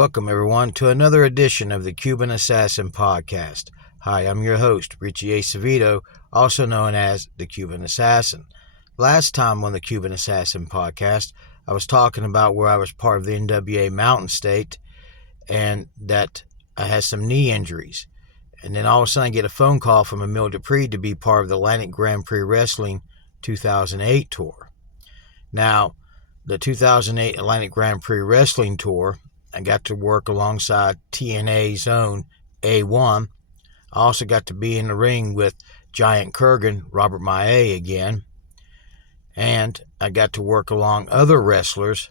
Welcome, everyone, to another edition of the Cuban Assassin Podcast. Hi, I'm your host, Richie Acevedo, also known as the Cuban Assassin. Last time on the Cuban Assassin Podcast, I was talking about where I was part of the NWA Mountain State and that I had some knee injuries. And then all of a sudden I get a phone call from Emil Dupree to be part of the Atlantic Grand Prix Wrestling 2008 tour. Now, the 2008 Atlantic Grand Prix Wrestling Tour, I got to work alongside TNA's own A1. I also got to be in the ring with Giant Kurgan, Robert Maillet again. And I got to work along other wrestlers,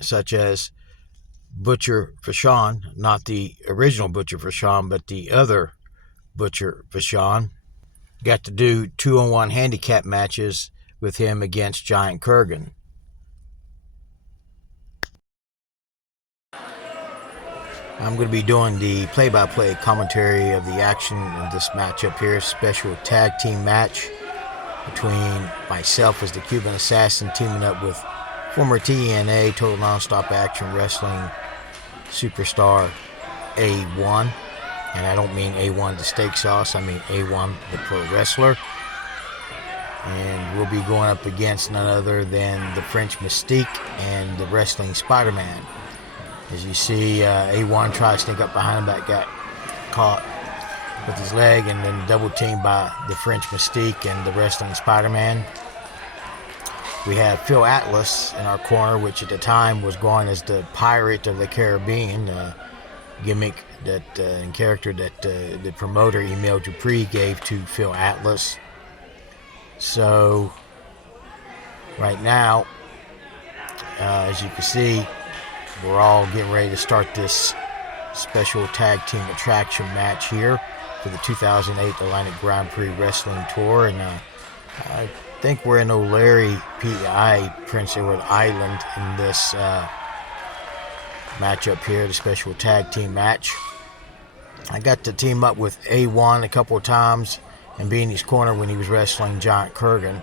such as Butcher Vachon, not the original Butcher Vachon, but the other Butcher Vachon. Got to do 2-on-1 handicap matches with him against Giant Kurgan. I'm going to be doing the play-by-play commentary of the action in this matchup here, special tag team match between myself as the Cuban Assassin teaming up with former TNA Total Nonstop Action Wrestling superstar A1. And I don't mean A1 the steak sauce, I mean A1 the pro wrestler. And we'll be going up against none other than the French Mystique and the Wrestling Spider-Man. As you see, A1 tried to sneak up behind him, but got caught with his leg and then double teamed by the French Mystique and the Wrestling Spider-Man. We had Phil Atlas in our corner, which at the time was going as the Pirate of the Caribbean, gimmick that and character that the promoter Emil Dupree gave to Phil Atlas. So right now, as you can see, we're all getting ready to start this special tag team attraction match here for the 2008 Atlantic Grand Prix Wrestling Tour. And I think we're in O'Leary, PI, Prince Edward Island in this matchup here, the special tag team match. I got to team up with A1 a couple of times and be in his corner when he was wrestling Giant Kurgan.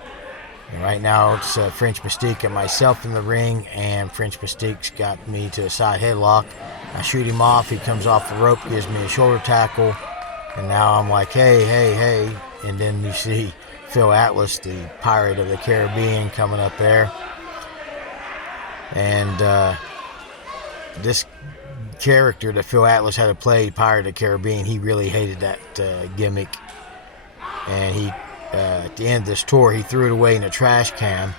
And right now it's French Mystique and myself in the ring, and French Mystique's got me to a side headlock. I shoot him off, he comes off the rope, gives me a shoulder tackle, and now I'm like, hey, and then you see Phil Atlas, the Pirate of the Caribbean, coming up there. And this character that Phil Atlas had to play, Pirate of the Caribbean, he really hated that gimmick. And he at the end of this tour, he threw it away in a trash can,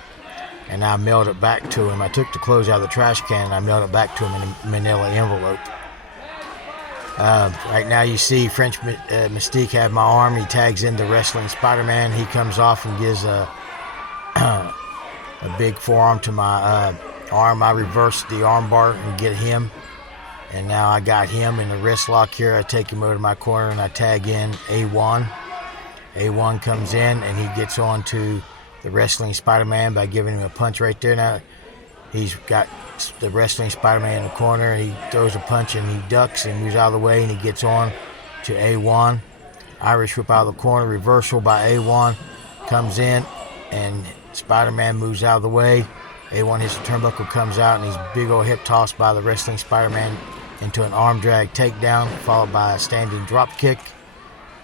and I mailed it back to him. I took the clothes out of the trash can, and I mailed it back to him in a manila envelope. Right now you see French Mystique have my arm. He tags in the Wrestling Spider-Man. He comes off and gives a big forearm to my arm. I reverse the arm bar and get him. And now I got him in the wrist lock here. I take him over to my corner and I tag in A1. A1 comes in and he gets on to the Wrestling Spider-Man by giving him a punch right there. Now he's got the Wrestling Spider-Man in the corner. He throws a punch and he ducks and moves out of the way, and he gets on to A1. Irish whip out of the corner, reversal by A1, comes in, and Spider-Man moves out of the way. A1 hits the turnbuckle, comes out, and he's big old hip toss by the Wrestling Spider-Man into an arm drag takedown, followed by a standing drop kick.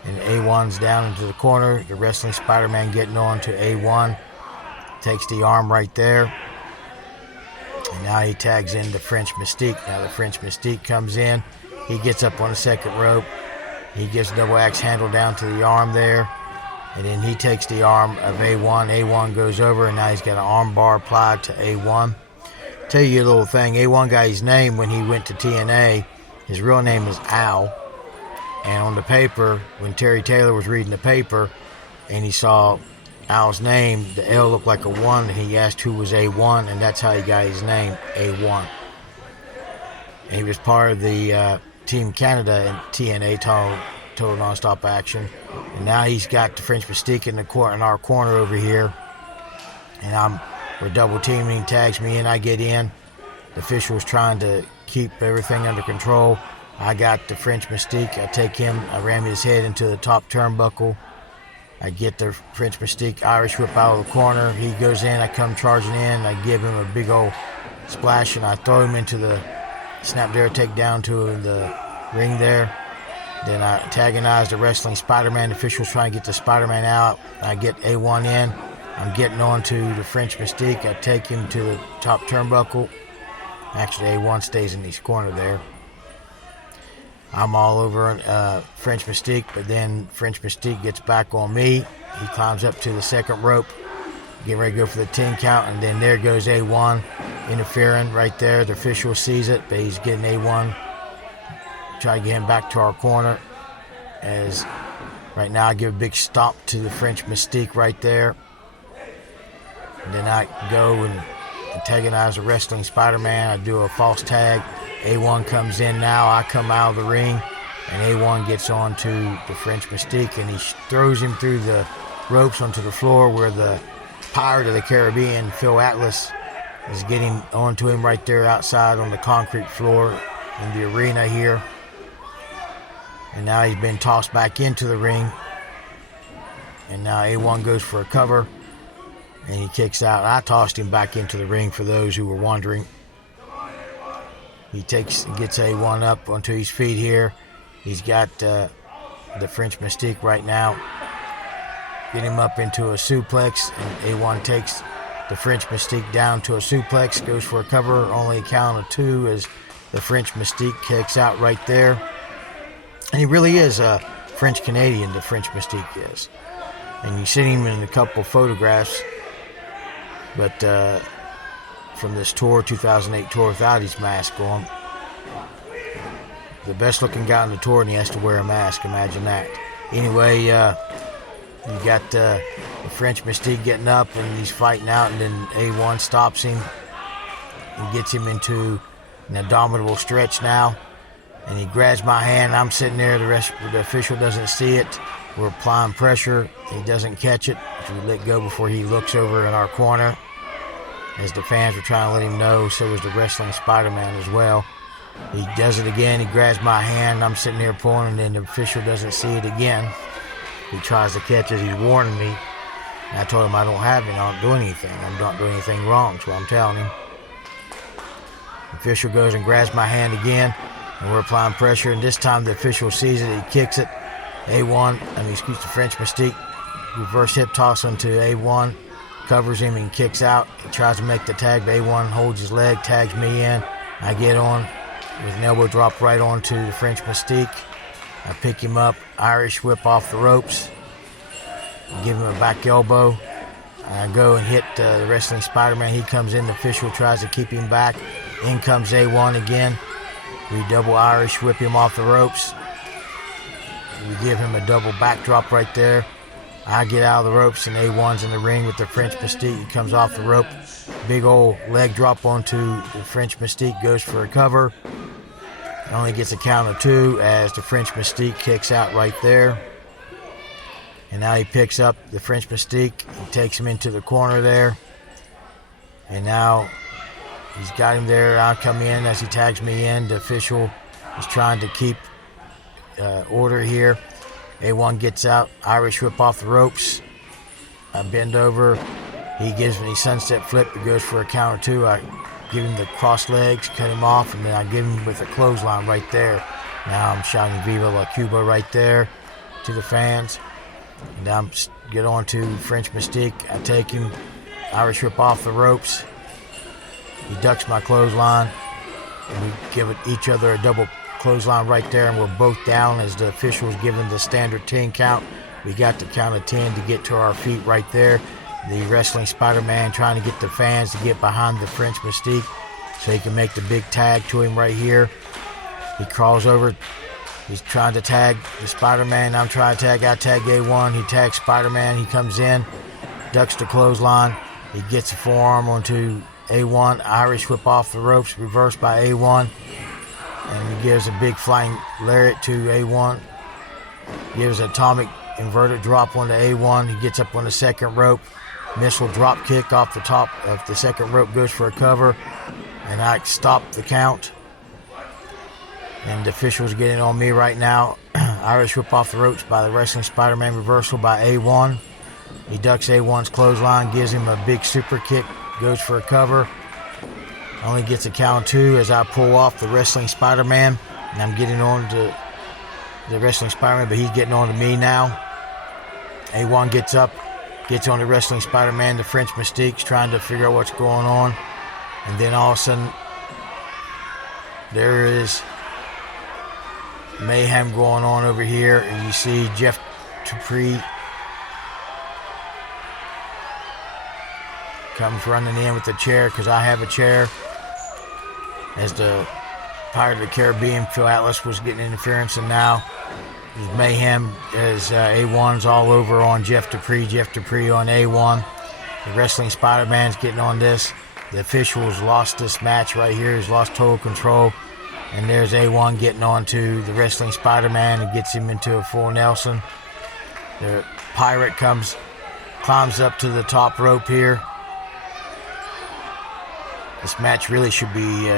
And A1's down into the corner. The Wrestling Spider-Man getting on to A1. Takes the arm right there. And now he tags in the French Mystique. Now the French Mystique comes in. He gets up on the second rope. He gets double axe handle down to the arm there. And then he takes the arm of A1. A1 goes over, and now he's got an arm bar applied to A1. Tell you a little thing. A1 got his name when he went to TNA. His real name is Al. And on the paper, when Terry Taylor was reading the paper and he saw Al's name, the L looked like a 1, and he asked who was A1, and that's how he got his name, A1. And he was part of the Team Canada and TNA Total Nonstop Action. And now he's got the French Mystique in our corner over here. And we're double teaming, tags me in, I get in. The official's trying to keep everything under control. I got the French Mystique. I take him. I ram his head into the top turnbuckle. I get the French Mystique Irish whip out of the corner. He goes in. I come charging in. I give him a big old splash, and I throw him into the snap there, take down to the ring there. Then I antagonize the wrestling Spider-Man. The officials trying to get the Spider-Man out. I get A1 in. I'm getting on to the French Mystique. I take him to the top turnbuckle. Actually, A1 stays in his corner there. I'm all over French Mystique, but then French Mystique gets back on me. He climbs up to the second rope, getting ready to go for the 10 count, and then there goes A1 interfering right there. The official sees it, but he's getting A1. Try to get him back to our corner. As right now I give a big stomp to the French Mystique right there. And then I go and antagonize the wrestling Spider-Man. I do a false tag. A1 comes in now. I come out of the ring, and A1 gets on to the French Mystique, and he throws him through the ropes onto the floor where the Pirate of the Caribbean, Phil Atlas, is getting onto him right there outside on the concrete floor in the arena here. And now he's been tossed back into the ring. And now A1 goes for a cover, and he kicks out. I tossed him back into the ring for those who were wondering. He gets A1 up onto his feet here. He's got the French Mystique right now. Get him up into a suplex, and A1 takes the French Mystique down to a suplex, goes for a cover, only a count of 2 as the French Mystique kicks out right there. And he really is a French Canadian, the French Mystique is. And you've seen him in a couple photographs, but from this tour, 2008 tour, without his mask on. The best looking guy on the tour, and he has to wear a mask, imagine that. Anyway, you got the French Mystique getting up, and he's fighting out, and then A1 stops him and gets him into an abdominal stretch now. And he grabs my hand. I'm sitting there. The official doesn't see it. We're applying pressure. He doesn't catch it. We let go before he looks over in our corner. As the fans were trying to let him know, so was the wrestling Spider-Man as well. He does it again. He grabs my hand. I'm sitting there pulling, and then the official doesn't see it again. He tries to catch it. He's warning me. And I told him I don't have it. I don't do anything. I'm not doing anything wrong, so I'm telling him. The official goes and grabs my hand again, and we're applying pressure. And this time the official sees it. He kicks it. The French Mystique. Reverse hip toss onto A1. Covers him and kicks out. He tries to make the tag, but A1 holds his leg, tags me in. I get on with an elbow drop right onto the French Mystique. I pick him up, Irish whip off the ropes, give him a back elbow. I go and hit the wrestling Spider-Man. He comes in. The official tries to keep him back. In comes A1 again. We double Irish whip him off the ropes. We give him a double backdrop right there. I get out of the ropes, and A1's in the ring with the French Mystique. He comes off the rope. Big old leg drop onto the French Mystique. Goes for a cover. Only gets a count of 2 as the French Mystique kicks out right there. And now he picks up the French Mystique. He takes him into the corner there. And now he's got him there. I come in as he tags me in. The official is trying to keep order here. A1 gets out, Irish whip off the ropes. I bend over. He gives me a sunset flip. It goes for a count of 2. I give him the cross legs, cut him off, and then I give him with a clothesline right there. Now I'm shouting Viva La Cuba right there to the fans. And now I'm get on to French Mystique. I take him, Irish whip off the ropes. He ducks my clothesline, and we give each other a double clothesline right there, and we're both down as the officials giving the standard 10 count. We got the count of 10 to get to our feet right there. The wrestling Spider-Man trying to get the fans to get behind the French Mystique so he can make the big tag to him right here. He crawls over. He's trying to tag the Spider-Man. I'm trying to tag. I tag A1. He tags Spider-Man. He comes in, ducks the clothesline. He gets a forearm onto A1. Irish whip off the ropes, reversed by A1. And he gives a big flying lariat to A1. Gives an atomic inverted drop onto A1. He gets up on the second rope. Missile drop kick off the top of the second rope, goes for a cover. And I stop the count. And the official's getting on me right now. Irish whip off the ropes by the wrestling Spider-Man, reversal by A1. He ducks A1's clothesline, gives him a big super kick, goes for a cover. Only gets a count 2 as I pull off the Wrestling Spider-Man. And I'm getting on to the Wrestling Spider-Man, but he's getting on to me now. A1 gets up, gets on the Wrestling Spider-Man. The French Mystique's trying to figure out what's going on. And then all of a sudden, there is mayhem going on over here. And you see Jeff Dupree comes running in with the chair, because I have a chair. As the Pirate of the Caribbean, Phil Atlas, was getting interference, and now there's mayhem as A1's all over on Jeff Dupree. Jeff Dupree on A1. The Wrestling Spider-Man's getting on this. The officials lost this match right here. He's lost total control. And there's A1 getting on to the Wrestling Spider-Man and gets him into a full Nelson. The Pirate climbs up to the top rope here. This match really should be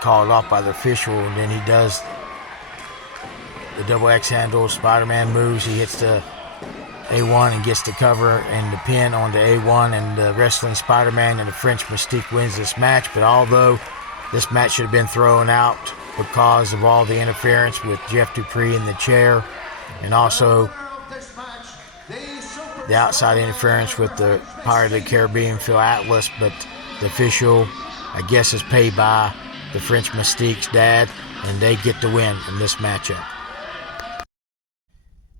called off by the official, and then he does the double X handle. Spider-Man moves, he hits the A1 and gets the cover and the pin on the A1, and the Wrestling Spider-Man and the French Mystique wins this match. But although this match should have been thrown out because of all the interference with Jeff Dupree in the chair, and also the outside interference with the Pirate of the Caribbean, Phil Atlas, but the official, I guess, is paid by the French Mystique's dad, and they get the win in this matchup.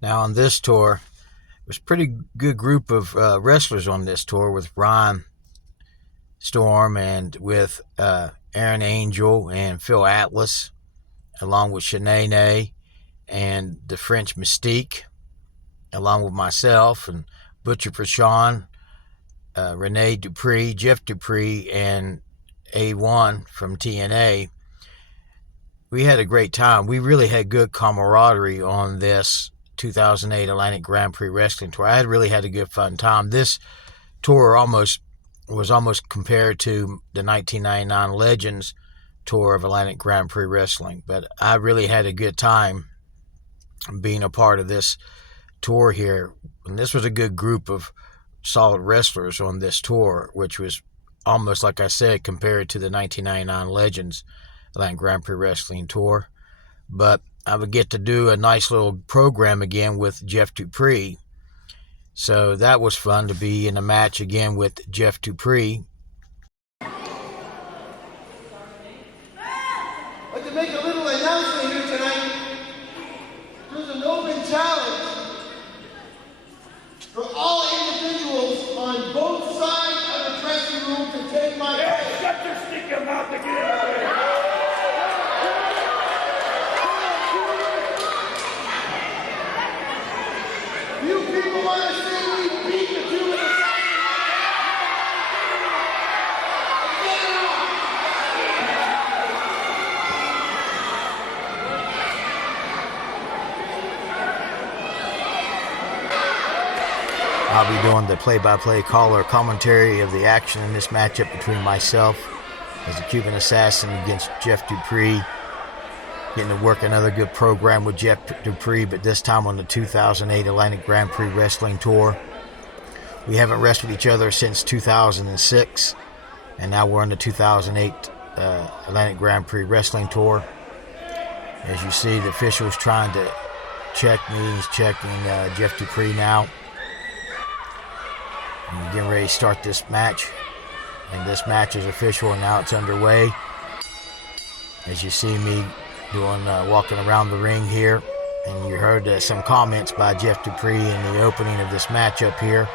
Now on this tour, there's a pretty good group of wrestlers on this tour, with Ron Storm and with Aaron Angel and Phil Atlas, along with Shanae and the French Mystique, along with myself and Butcher Prashon, Rene Dupree, Jeff Dupree, and A1 from TNA. We had a great time. We really had good camaraderie on this 2008 Atlantic Grand Prix Wrestling Tour. I really had a good fun time. This tour was almost compared to the 1999 Legends tour of Atlantic Grand Prix Wrestling, but I really had a good time being a part of this tour here. And this was a good group of solid wrestlers on this tour, which was almost, like I said, compared to the 1999 Legends Atlantic Grand Prix Wrestling Tour. But I would get to do a nice little program again with Jeff Dupree. So that was fun to be in a match again with Jeff Dupree. I'd like to make a little announcement here tonight. There's an open challenge for all individuals on both sides of the dressing room to take my place. Shut your stinking mouth to get in the ring. You people want to see me beat the Cuban assassin? Get it on! I'll be doing the play-by-play caller commentary of the action in this matchup between myself as the Cuban Assassin against Jeff Dupree. Getting to work another good program with Jeff Dupree, but this time on the 2008 Atlantic Grand Prix Wrestling Tour. We haven't wrestled each other since 2006, and now we're on the 2008 Atlantic Grand Prix Wrestling Tour. As you see, the official's trying to check me. He's checking Jeff Dupree now. And we're getting ready to start this match. And this match is official, and now it's underway. As you see me doing walking around the ring here, and you heard some comments by Jeff Dupree in the opening of this matchup here,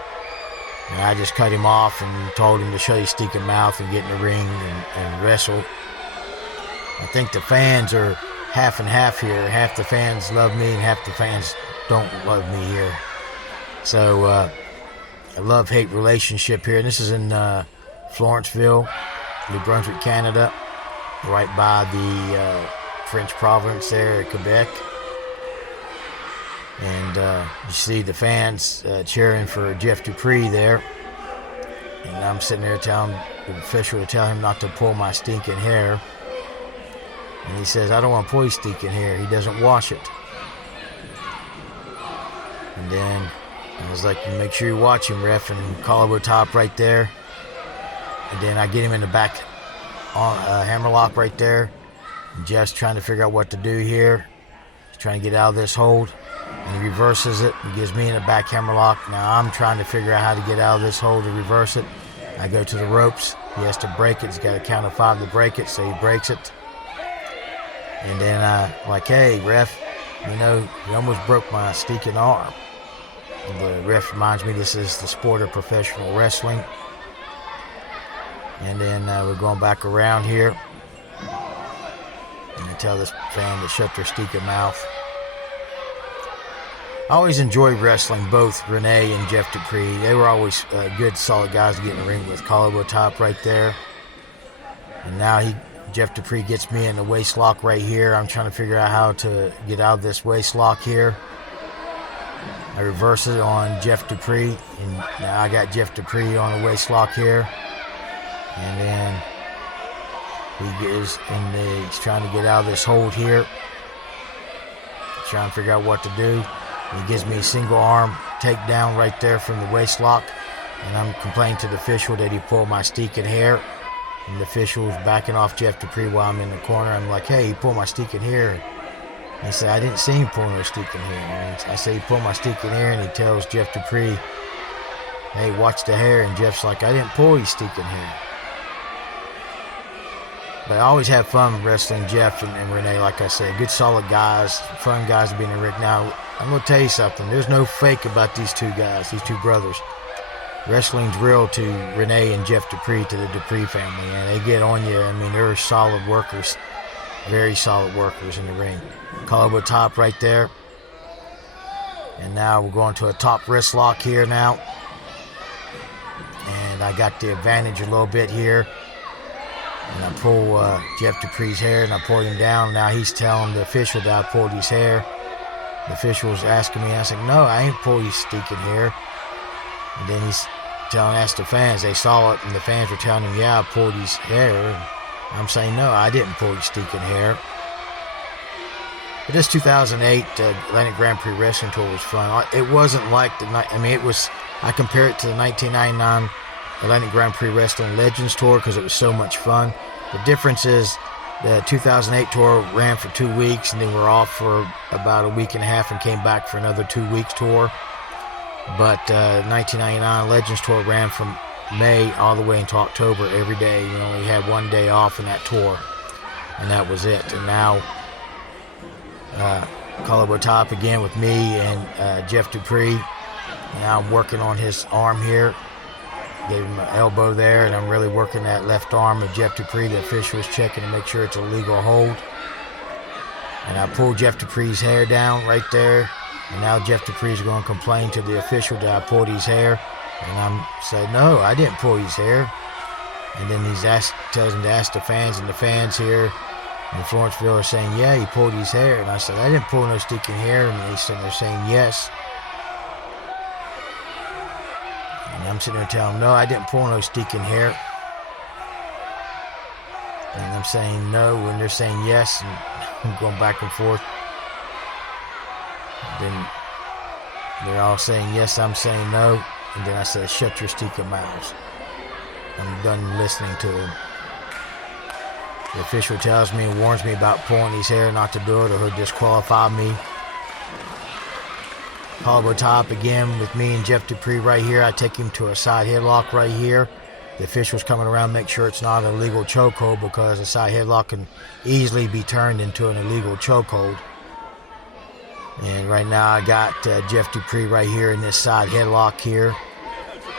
and I just cut him off and told him to shut his stinking mouth and get in the ring and wrestle. I think the fans are half and half here. Half the fans love me and half the fans don't love me here. So a love-hate relationship here. And this is in Florenceville, New Brunswick, Canada, right by the French province there, Quebec. And you see the fans cheering for Jeff Dupree there. And I'm sitting there telling the official to tell him not to pull my stinking hair. And he says, I don't want to pull his stinking hair. He doesn't wash it. And then I was like, make sure you watch him, ref, and call over top right there. And then I get him in the back hammerlock right there. And Jeff's trying to figure out what to do here. He's trying to get out of this hold. And he reverses it and gives me in a back hammerlock. Now I'm trying to figure out how to get out of this hold to reverse it. I go to the ropes. He has to break it. He's got a count of 5 to break it, so he breaks it. And then like, hey, ref, you know, you almost broke my stinking arm. And the ref reminds me this is the sport of professional wrestling. And then we're going back around here. And I tell this fan to shut their stinking mouth. I always enjoyed wrestling both Renee and Jeff Dupree. They were always good, solid guys to get in the ring with. Collarbone top right there. And now Jeff Dupree gets me in the waist lock right here. I'm trying to figure out how to get out of this waist lock here. I reverse it on Jeff Dupree. And now I got Jeff Dupree on the waist lock here. And then he's trying to get out of this hold here. Trying to figure out what to do. He gives me a single arm takedown right there from the waist lock. And I'm complaining to the official that he pulled my stinking hair. And the official was backing off Jeff Dupree while I'm in the corner. I'm like, hey, he pulled my stinking hair. And he said, I didn't see him pull no stinking hair. And I say, he pulled my stinking hair. And he tells Jeff Dupree, hey, watch the hair. And Jeff's like, I didn't pull his stinking hair. But I always have fun wrestling Jeff and Renee, like I said. Good, solid guys, fun guys to be in the ring. Now, I'm going to tell you something. There's no fake about these two guys, these two brothers. Wrestling's real to Renee and Jeff Dupree, to the Dupree family. And they get on you. I mean, they're solid workers, very solid workers in the ring. Collarbone top right there. And now we're going to a top wrist lock here now. And I got the advantage a little bit here. And I pull Jeff Dupree's hair and I pull him down. Now he's telling the official that I pulled his hair. The official was asking me, I said, no, I ain't pulled his stinking hair. And then he's asked the fans, they saw it, and the fans were telling him, yeah, I pulled his hair. And I'm saying, no, I didn't pull his stinking hair. But this 2008 Atlantic Grand Prix Wrestling Tour was fun. It wasn't like I compare it to the 1999 Atlantic Grand Prix Wrestling Legends Tour because it was so much fun. The difference is the 2008 tour ran for 2 weeks and then we're off for about a week and a half and came back for another 2 weeks tour. But 1999 Legends Tour ran from May all the way into October every day. We only had 1 day off in that tour, and that was it. And now Collarbone top again with me and Jeff Dupree. Now I'm working on his arm here. Gave him an elbow there, and I'm really working that left arm of Jeff Dupree. The official is checking to make sure it's a legal hold. And I pulled Jeff Dupree's hair down right there. And now Jeff Dupree is going to complain to the official that I pulled his hair. And I'm saying, no, I didn't pull his hair. And then tells him to ask the fans, and the fans here in Florenceville are saying, yeah, he pulled his hair. And I said, I didn't pull no stinking hair. And they're saying yes. And I'm sitting there telling them, no, I didn't pull no stinking hair. And I'm saying no when they're saying yes, and I'm going back and forth. Then they're all saying yes, I'm saying no. And then I said, shut your stinking mouths. I'm done listening to them. The official tells me and warns me about pulling his hair, not to do it or he'll disqualify me. Collarbone top again with me and Jeff Dupree right here. I take him to a side headlock right here. The official's coming around, make sure it's not an illegal chokehold because a side headlock can easily be turned into an illegal chokehold. And right now I got Jeff Dupree right here in this side headlock here.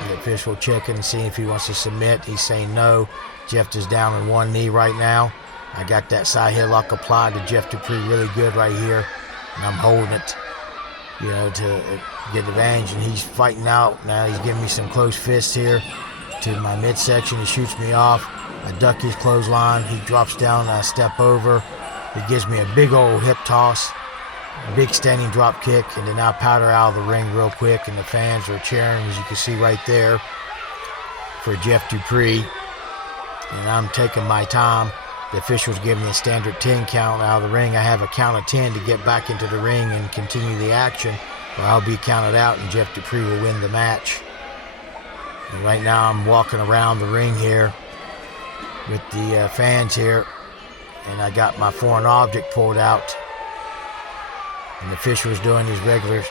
The official checking and seeing if he wants to submit. He's saying no. Jeff is down on one knee right now. I got that side headlock applied to Jeff Dupree really good right here. And I'm holding it, you know, to get advantage. And he's fighting out. Now he's giving me some close fists here to my midsection. He shoots me off. I duck his clothesline. He drops down and I step over. He gives me a big old hip toss. A big standing drop kick, and then I powder out of the ring real quick, and the fans are cheering, as you can see right there, for Jeff Dupree. And I'm taking my time. The officials give me a standard 10 count out of the ring. I have a count of 10 to get back into the ring and continue the action, or I'll be counted out and Jeff Dupree will win the match. And right now I'm walking around the ring here. with the fans here, and I got my foreign object pulled out, and the official was doing his regular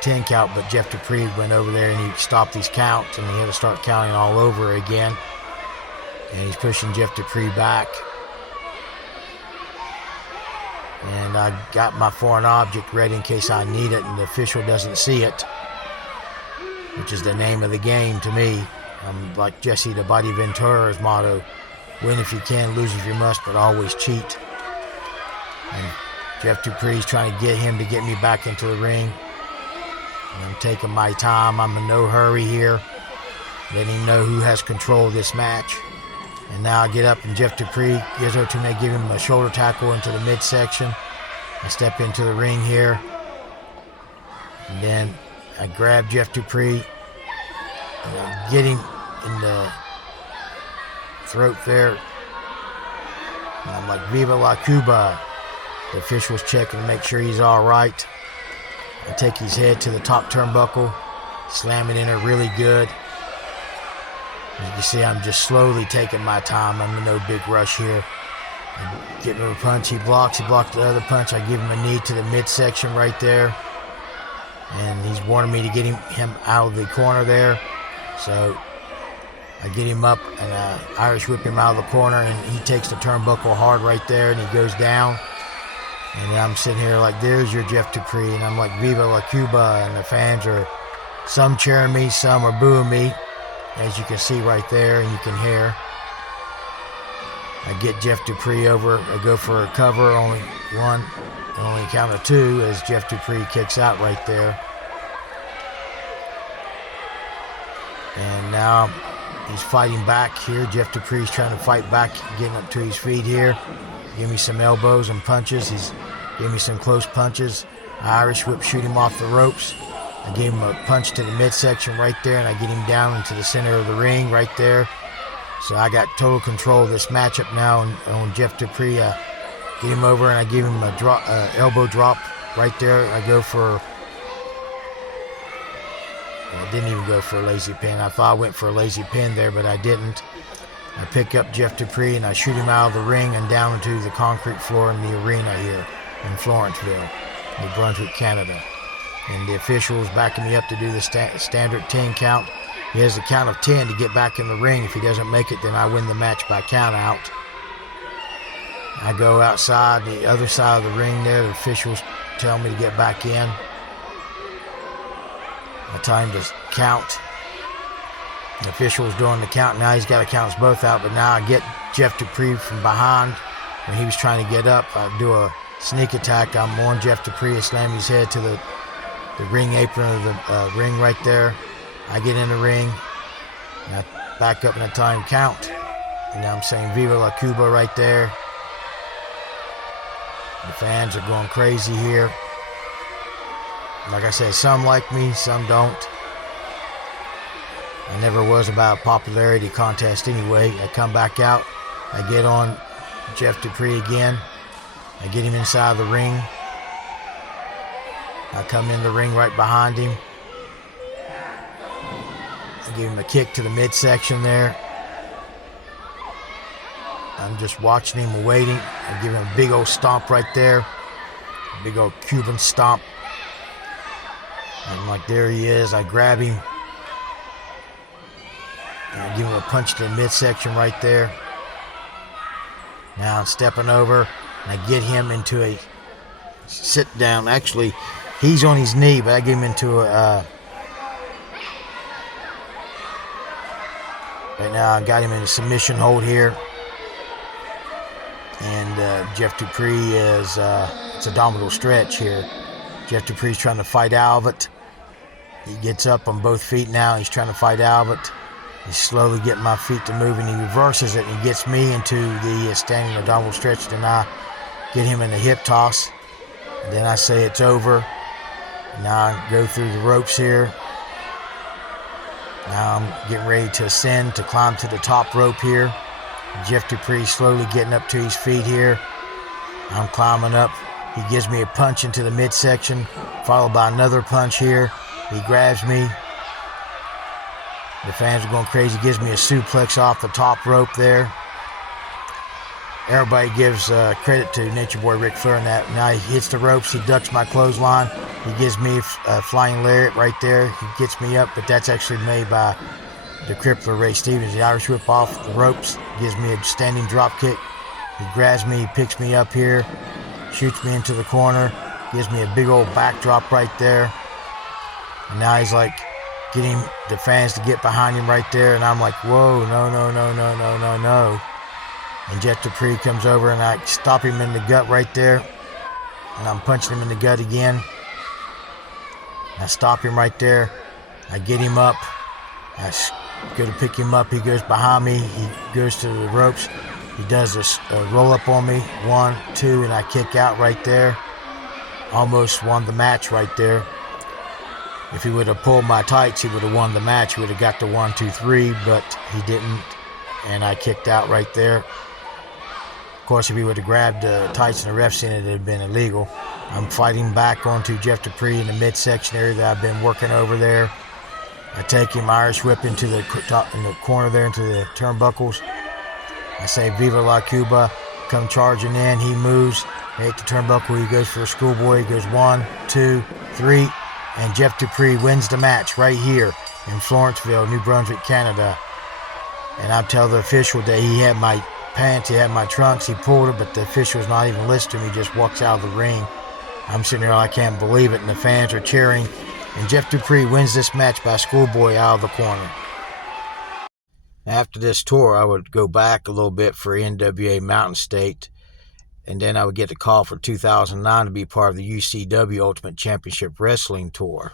10 count, but Jeff Dupree went over there and he stopped his count, and he had to start counting all over again, and he's pushing Jeff Dupree back. And I got my foreign object ready in case I need it and the official doesn't see it, which is the name of the game to me. I'm like Jesse the Body Ventura's motto: win if you can, lose if you must, but always cheat. And Jeff Dupree's trying to get him to get me back into the ring. And I'm taking my time. I'm in no hurry here, letting him know who has control of this match. And now I get up and Jeff Dupree gives over to me. I give him a shoulder tackle into the midsection. I step into the ring here. And then I grab Jeff Dupree and I get him in the throat there. And I'm like, Viva la Cuba. The official's checking to make sure he's all right. I take his head to the top turnbuckle, slam it in there really good. As you can see, I'm just slowly taking my time. I'm in no big rush here. I get him a punch. He blocks the other punch. I give him a knee to the midsection right there. And he's wanting me to get him out of the corner there. So I get him up and Irish whip him out of the corner, and he takes the turnbuckle hard right there, and he goes down. And I'm sitting here like, there's your Jeff Dupree. And I'm like, Viva la Cuba. And the fans are, some cheering me, some are booing me, as you can see right there and you can hear. I get Jeff Dupree over. I go for a cover, only one, only count of two, as Jeff Dupree kicks out right there. And now he's fighting back here. Jeff Dupree's trying to fight back, getting up to his feet here. Give me some elbows and punches. He's giving me some close punches. Irish whip, shoot him off the ropes. I gave him a punch to the midsection right there, and I get him down into the center of the ring right there. So I got total control of this matchup now. And on Jeff Dupree, get him over, and I give him a elbow drop right there. I go for, I didn't even go for a lazy pin. I thought I went for a lazy pin there, but I didn't. I pick up Jeff Dupree and I shoot him out of the ring and down into the concrete floor in the arena here in Florenceville, New Brunswick, Canada. And the official is backing me up to do the standard 10 count. He has a count of 10 to get back in the ring. If he doesn't make it, then I win the match by count out. I go outside the other side of the ring there. The officials tell me to get back in. I tell him to count. The official's doing the count. Now he's got to count us both out, but now I get Jeff Dupree from behind. When he was trying to get up, I do a sneak attack. I'm on Jeff Dupree. I slam his head to the ring apron of the ring right there. I get in the ring, and I back up and I tell him count. And now I'm saying Viva la Cuba right there. The fans are going crazy here. Like I said, some like me, some don't. I never was about a popularity contest anyway. I come back out. I get on Jeff Dupree again. I get him inside the ring. I come in the ring right behind him. I give him a kick to the midsection there. I'm just watching him and waiting. I give him a big old stomp right there. A big old Cuban stomp. I'm like, there he is. I grab him. And I give him a punch to the midsection right there. Now I'm stepping over, and I get him into a sit down. Actually, he's on his knee, but I get him into a... right now I got him in a submission hold here. And Jeff Dupree is... it's a abdominal stretch here. Jeff Dupree's trying to fight out of it. He gets up on both feet now. He's trying to fight out of it. He's slowly getting my feet to move, and he reverses it, and he gets me into the standing abdominal stretch. Then I get him in the hip toss, and then I say it's over. Now I go through the ropes here. Now I'm getting ready to ascend, to climb to the top rope here. Jeff Dupree slowly getting up to his feet here. I'm climbing up. He gives me a punch into the midsection, followed by another punch here. He grabs me. The fans are going crazy. Gives me a suplex off the top rope there. everybody gives credit to Nature Boy Ric Flair in that. Now he hits the ropes, he ducks my clothesline, he gives me a flying lariat right there, he gets me up, but that's actually made by the crippler Ray Stevens. The Irish whip off the ropes, gives me a standing drop kick, he grabs me, he picks me up here, shoots me into the corner, gives me a big old backdrop right there, and now he's like getting the fans to get behind him right there, and I'm like, whoa, no. And Jeff Dupree comes over and I stop him in the gut right there. And I'm punching him in the gut again. I stop him right there. I get him up. I go to pick him up. He goes behind me. He goes to the ropes. He does a roll up on me. 1, 2, and I kick out right there. Almost won the match right there. If he would have pulled my tights, he would have won the match. He would have got the 1, 2, 3, but he didn't. And I kicked out right there. Of course, if he would have grabbed the tights and the ref seen it, it would have been illegal. I'm fighting back onto Jeff Dupree in the midsection area that I've been working over there. I take him, Irish whip into the corner there, into the turnbuckles. I say, Viva la Cuba, come charging in. He moves, I hit the turnbuckle, he goes for a schoolboy. He goes 1, 2, 3, and Jeff Dupree wins the match right here in Florenceville, New Brunswick, Canada. And I tell the official that he had my pants, he had my trunks, he pulled it, but the official's not even listening to me, he just walks out of the ring. I'm sitting there, I can't believe it, and the fans are cheering, and Jeff Dupree wins this match by schoolboy out of the corner. After this tour, I would go back a little bit for NWA Mountain State, and then I would get the call for 2009 to be part of the UCW Ultimate Championship Wrestling Tour.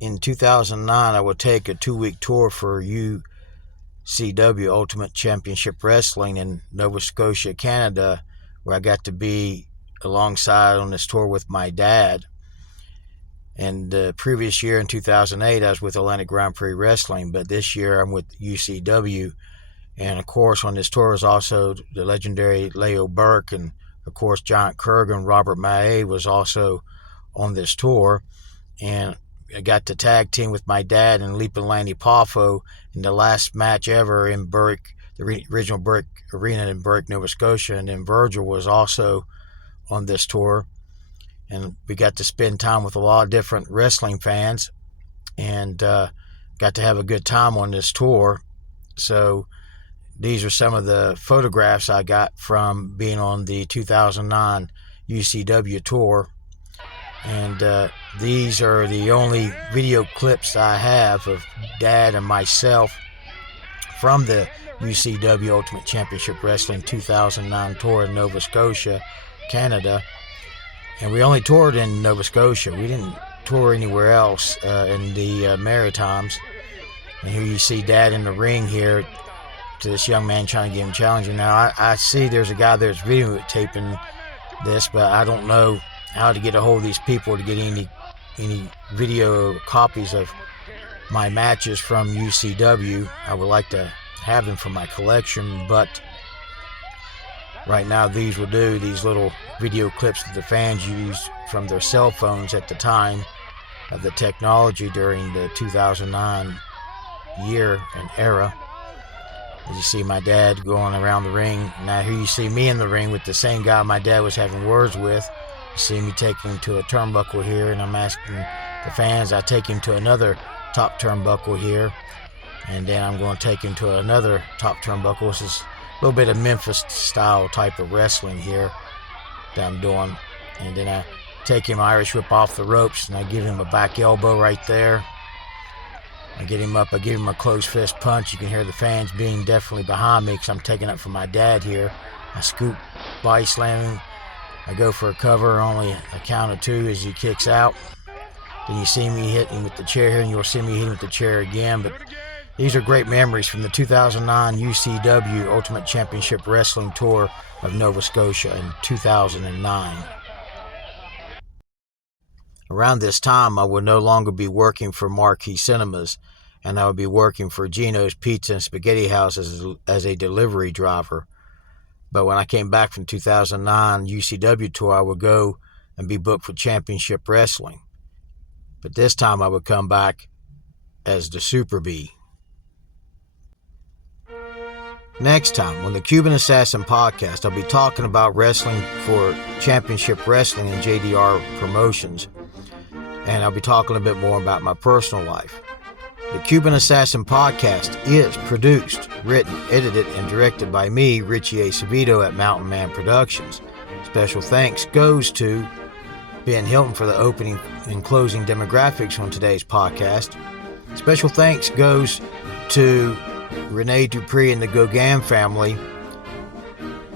In 2009, I would take a 2-week tour for CW Ultimate Championship Wrestling in Nova Scotia, Canada, where I got to be alongside on this tour with my dad. And the previous year in 2008, I was with Atlantic Grand Prix Wrestling, but this year I'm with UCW. And of course, on this tour was also the legendary Leo Burke, and of course, Giant Kurgan, Robert Maé was also on this tour. And I got to tag team with my dad and Leapin' Lanny Poffo in the last match ever in Berwick, the original Berwick Arena in Berwick, Nova Scotia. And then Virgil was also on this tour. And we got to spend time with a lot of different wrestling fans and got to have a good time on this tour. So these are some of the photographs I got from being on the 2009 UCW tour. And these are the only video clips I have of Dad and myself from the UCW Ultimate Championship Wrestling 2009 tour in Nova Scotia, Canada. And we only toured in Nova Scotia. We didn't tour anywhere else in the Maritimes. And here you see Dad in the ring here to this young man trying to get him challenging. Now, I see there's a guy there that's videotaping this, but I don't know how to get a hold of these people to get any video copies of my matches from UCW. I would like to have them for my collection, but right now these will do, these little video clips that the fans used from their cell phones at the time of the technology during the 2009 year and era. As you see my dad going around the ring. Now here you see me in the ring with the same guy my dad was having words with. You see me take him to a turnbuckle here, and I'm asking the fans. I take him to another top turnbuckle here, and then I'm going to take him to another top turnbuckle. This is a little bit of Memphis style type of wrestling here that I'm doing. And then I take him Irish whip off the ropes, and I give him a back elbow right there. I get him up, I give him a closed fist punch. You can hear the fans being definitely behind me because I'm taking up for my dad here. I scoop body slam him. I go for a cover, only a count of 2 as he kicks out. Then you see me hit him with the chair here, and you'll see me hit him with the chair again. But these are great memories from the 2009 UCW Ultimate Championship Wrestling Tour of Nova Scotia in 2009. Around this time, I would no longer be working for Marquee Cinemas, and I would be working for Gino's Pizza and Spaghetti House as a delivery driver. But when I came back from 2009 UCW tour, I would go and be booked for Championship Wrestling. But this time I would come back as the Super Bee. Next time on the Cuban Assassin Podcast, I'll be talking about wrestling for Championship Wrestling and JDR Promotions. And I'll be talking a bit more about my personal life. The Cuban Assassin Podcast is produced, written, edited, and directed by me, Richie Acevedo at Mountain Man Productions. Special thanks goes to Ben Hilton for the opening and closing demographics on today's podcast. Special thanks goes to Rene Dupree and the Gauguin family,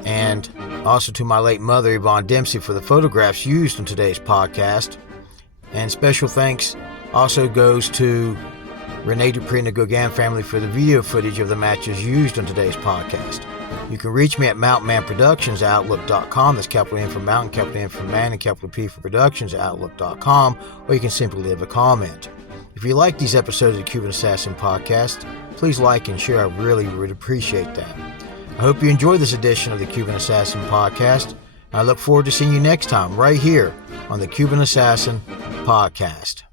and also to my late mother, Yvonne Dempsey, for the photographs used in today's podcast. And special thanks also goes to Rene Dupree and the Gauguin family for the video footage of the matches used on today's podcast. You can reach me at mountainmanproductions@outlook.com. That's capital M for Mountain, capital M for Man, and capital P for Productions at outlook.com, or you can simply leave a comment. If you like these episodes of the Cuban Assassin Podcast, please like and share. I really would appreciate that. I hope you enjoyed this edition of the Cuban Assassin Podcast. I look forward to seeing you next time right here on the Cuban Assassin Podcast.